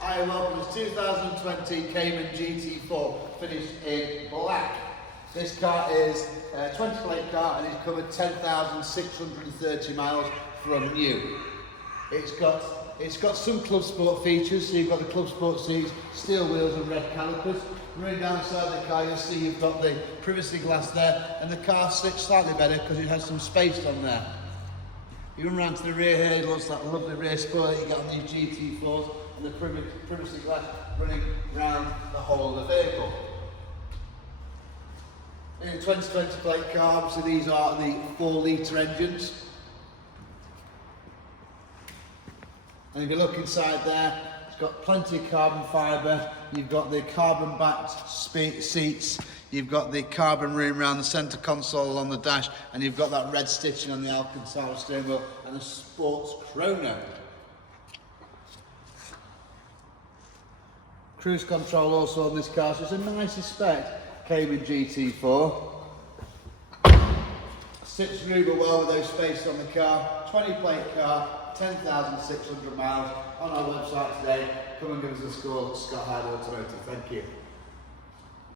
Hi, welcome to 2020 Cayman GT4, finished in black. This car is a 20 plate car and it's covered 10,630 miles from new. It's got some Club Sport features, so you've got the Club Sport seats, steel wheels and red calipers. Running down the side of the car, you'll see you've got the privacy glass there, and the car sits slightly better because it has some space on there. You run around to the rear here, it looks like a lovely rear spoiler you get on these GT4s, and the privacy glass running around the whole of the vehicle. In a 2020 plate car, obviously these are the 4-litre engines. And if you look inside there, it's got plenty of carbon fibre, you've got the carbon backed seats, you've got the carbon rim around the centre console on the dash, and you've got that red stitching on the Alcantara steering wheel and the sports chrono. Cruise control also on this car, so it's a nicely spec Cayman GT4. Sits really well with those spaces on the car. 20 plate car, 10,600 miles. On our website today, come and give us a call at Automotive. Thank you.